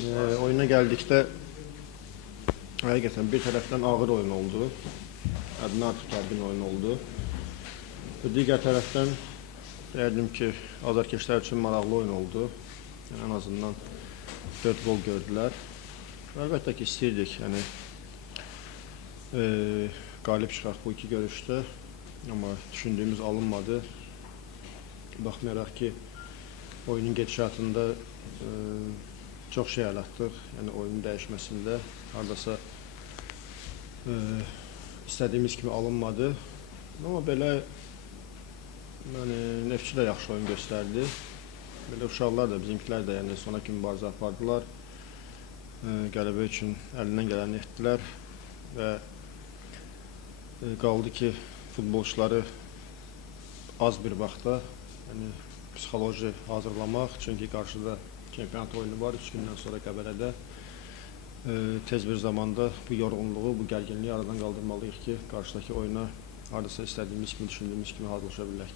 Oyuna gəldikdə həqiqətən bir tərəfdən ağır oyun oldu. Həddindən artıq gərgin oyun oldu. Digər tərəfdən deyərdim ki, azarkeşlər üçün maraqlı oyun oldu. Yəni, ən azından 4 gol gördülər. Əlbəttə ki, istəyirdik qalib çıxaq bu iki görüşdə. Amma düşündüyümüz alınmadı. Baxmayaraq ki, oyunun gedişatında çox şey əlatdıq. Yəni, oyunun dəyişməsində haradasa istədiyimiz kimi alınmadı. Amma belə Neftçi də yaxşı oyun göstərdi. Belə uşaqlar da, bizimkilər də sona kimi mübarizə apardılar. Qələbə üçün əlindən gələni etdilər və qaldı ki, futbolçuları az bir vaxtda psixoloji hazırlamaq, çünki qarşıda çempionat oyunu var 3 gündən sonra Qəbələdə. Tez bir zamanda bu yorğunluğu, bu gərginliyi aradan qaldırmalıyıq ki, qarşıdakı oyuna hardasa istədiyimiz kimi, düşündüyümüz kimi hazırlaşa bilək.